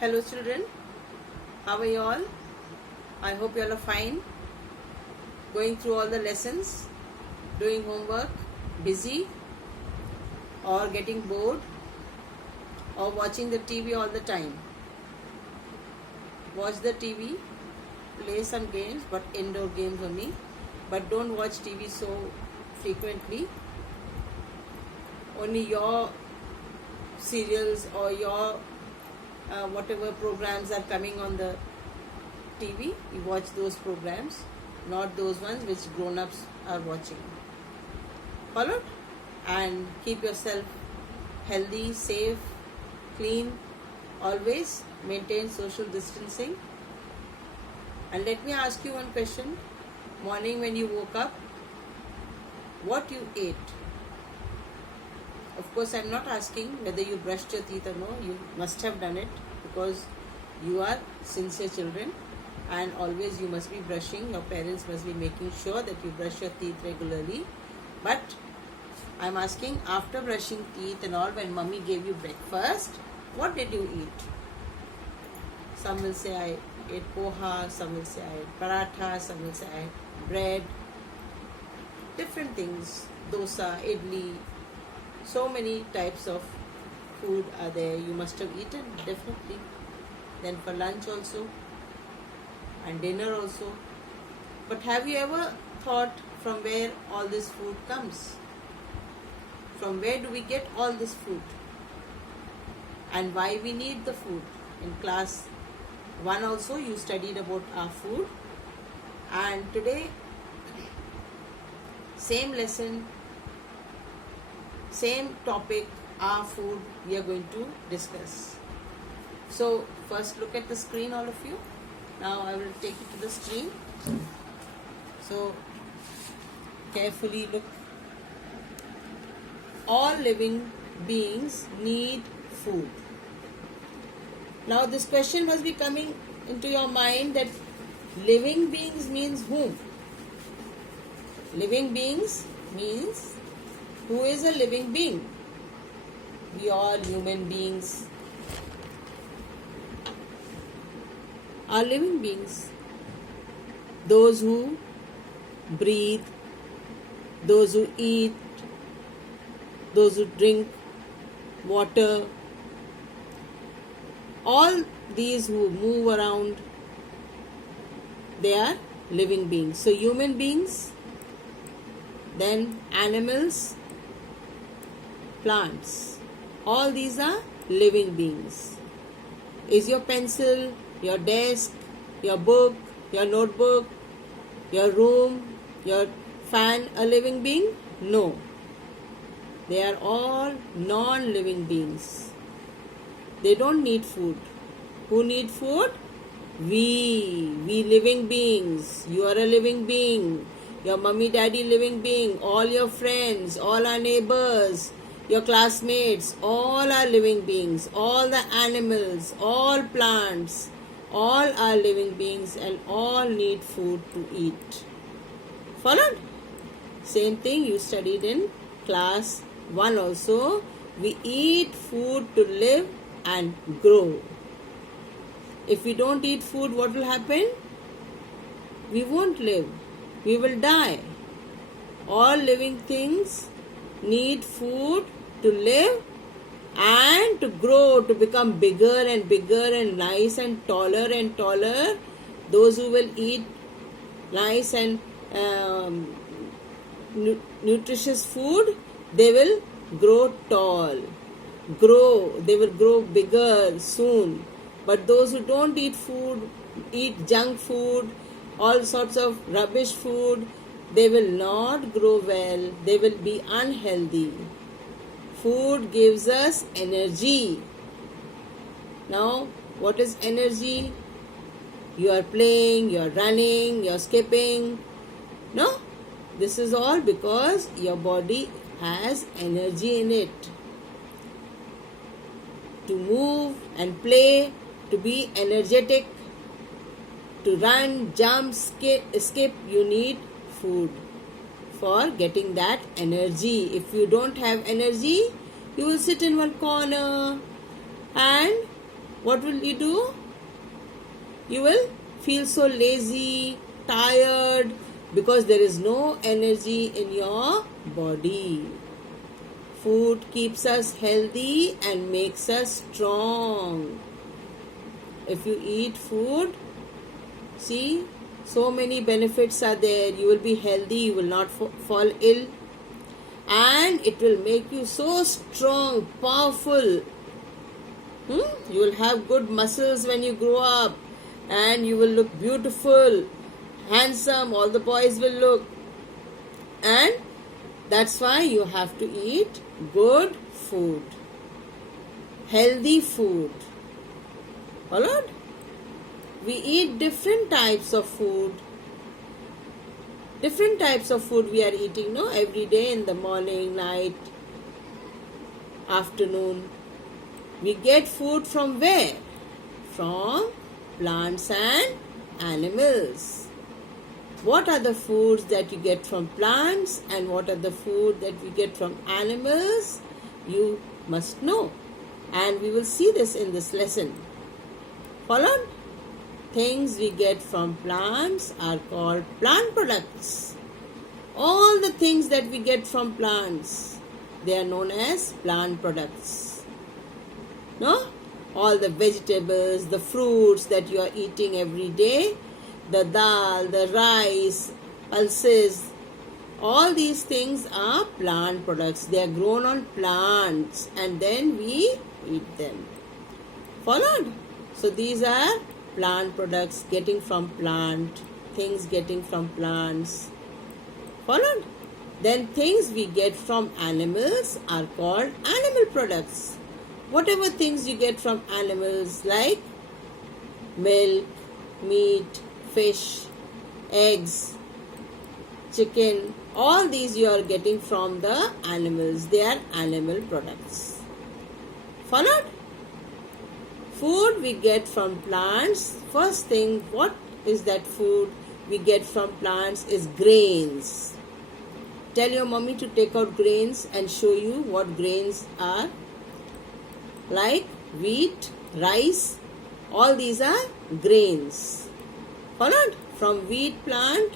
Hello children, how are you all? I hope you all are fine. Going through all the lessons, doing homework, busy, or getting bored, or watching the TV all the time. Watch the TV, play some games, but indoor games only. But don't watch TV so frequently. Only your serials or your whatever programs are coming on the TV, you watch those programs, not those ones which grown-ups are watching. Followed? And keep yourself healthy, safe, clean, always maintain social distancing. And let me ask you one question. Morning when you woke up, what you ate? Of course, I'm not asking whether you brushed your teeth or no. You must have done it because you are sincere children and always you must be brushing. Your parents must be making sure that you brush your teeth regularly. But I'm asking, after brushing teeth and all, when mummy gave you breakfast, what did you eat? Some will say I ate poha, some will say I ate paratha, some will say I ate bread. Different things, dosa, idli. So many types of food are there. You must have eaten, definitely. Then for lunch also and dinner also. But have you ever thought from where all this food comes? From where do we get all this food? And why we need the food? In class 1 also you studied about our food. And today, same lesson, same topic, our food, we are going to discuss. So first look at the screen, all of you. Now I will take you to the screen. So carefully look. All living beings need food. Now this question must be coming into your mind that living beings means whom? Living beings means who is a living being? We all human beings are living beings. Those who breathe, those who eat, those who drink water, all these who move around, they are living beings. So human beings, then animals, plants, all these are living beings. Is your pencil, your desk, your book, your notebook, your room, your fan a living being? No. They are all non-living beings. They don't need food. Who need food? We living beings. You are a living being. Your mummy, daddy living being. All your friends, all our neighbors, your classmates, all are living beings. All the animals, all plants, all are living beings and all need food to eat. Followed? Same thing you studied in class 1 also. We eat food to live and grow. If we don't eat food, what will happen? We won't live. We will die. All living things need food to live and to grow, to become bigger and bigger and nice and taller. Those who will eat nice and nutritious food, they will grow tall. They will grow bigger soon. But those who don't eat food, eat junk food, all sorts of rubbish food, they will not grow well. They will be unhealthy. Food gives us energy. Now, what is energy? You are playing, you are running, you are skipping. No? This is all because your body has energy in it. To move and play, to be energetic, to run, jump, skip, you need food for getting that energy. If you don't have energy, you will sit in one corner and what will you do? You will feel so lazy, tired, because there is no energy in your body. Food keeps us healthy and makes us strong. If you eat food, see, so many benefits are there. You will be healthy, you will not fall ill, and it will make you so strong, powerful. You will have good muscles when you grow up, and you will look beautiful, handsome. All the boys will look. And that's why you have to eat good food, healthy food. Followed? We eat different types of food. Different types of food we are eating, no? Every day, in the morning, night, afternoon. We get food from where? From plants and animals. What are the foods that you get from plants and what are the food that we get from animals? You must know. And we will see this in this lesson. Followed? Things we get from plants are called plant products. All the things that we get from plants, they are known as plant products. No? All the vegetables, the fruits that you are eating every day, the dal, the rice, pulses, all these things are plant products. They are grown on plants and then we eat them. Followed? So these are plant products getting from plant, things getting from plants. Followed? Then things we get from animals are called animal products. Whatever things you get from animals like milk, meat, fish, eggs, chicken, all these you are getting from the animals. They are animal products. Followed? Food we get from plants. First thing, what is that food we get from plants is grains. Tell your mommy to take out grains and show you what grains are. Like wheat, rice, all these are grains. Followed? From wheat plant,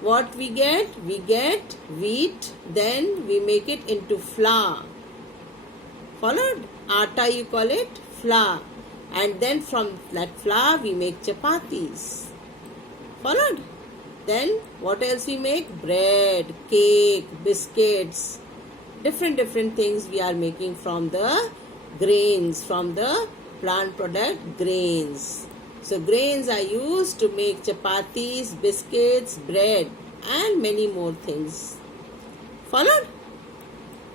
what we get? We get wheat, then we make it into flour. Followed? Atta you call it, flour. And then from that flour we make chapatis. Followed? Then what else we make? Bread, cake, biscuits. Different things we are making from the grains, from the plant product grains. So grains are used to make chapatis, biscuits, bread and many more things. Followed?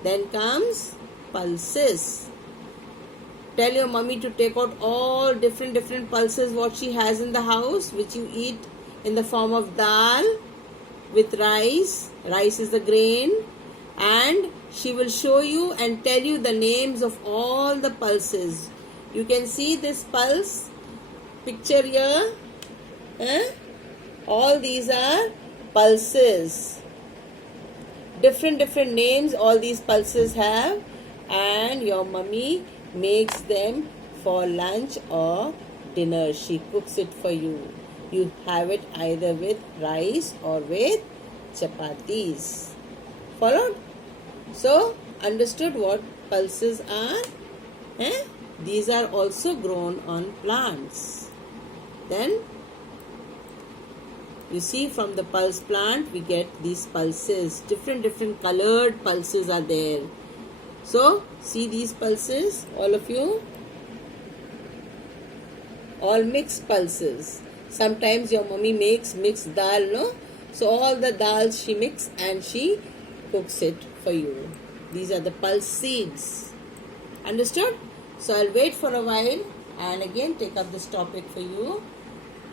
Then comes pulses. Tell your mommy to take out all different pulses what she has in the house, which you eat in the form of dal with rice. Rice is the grain. And she will show you and tell you the names of all the pulses. You can see this pulse picture here. All these are pulses. Different names all these pulses have, and your mummy makes them for lunch or dinner. She cooks it for you. You have it either with rice or with chapatis. Followed? So, understood what pulses are? These are also grown on plants. Then, you see from the pulse plant, we get these pulses. Different colored pulses are there. So, see these pulses, all of you? All mixed pulses. Sometimes your mummy makes mixed dal, no? So, all the dals she mixes and she cooks it for you. These are the pulse seeds. Understood? So, I'll wait for a while and again take up this topic for you.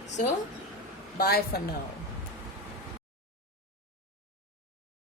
So, bye for now.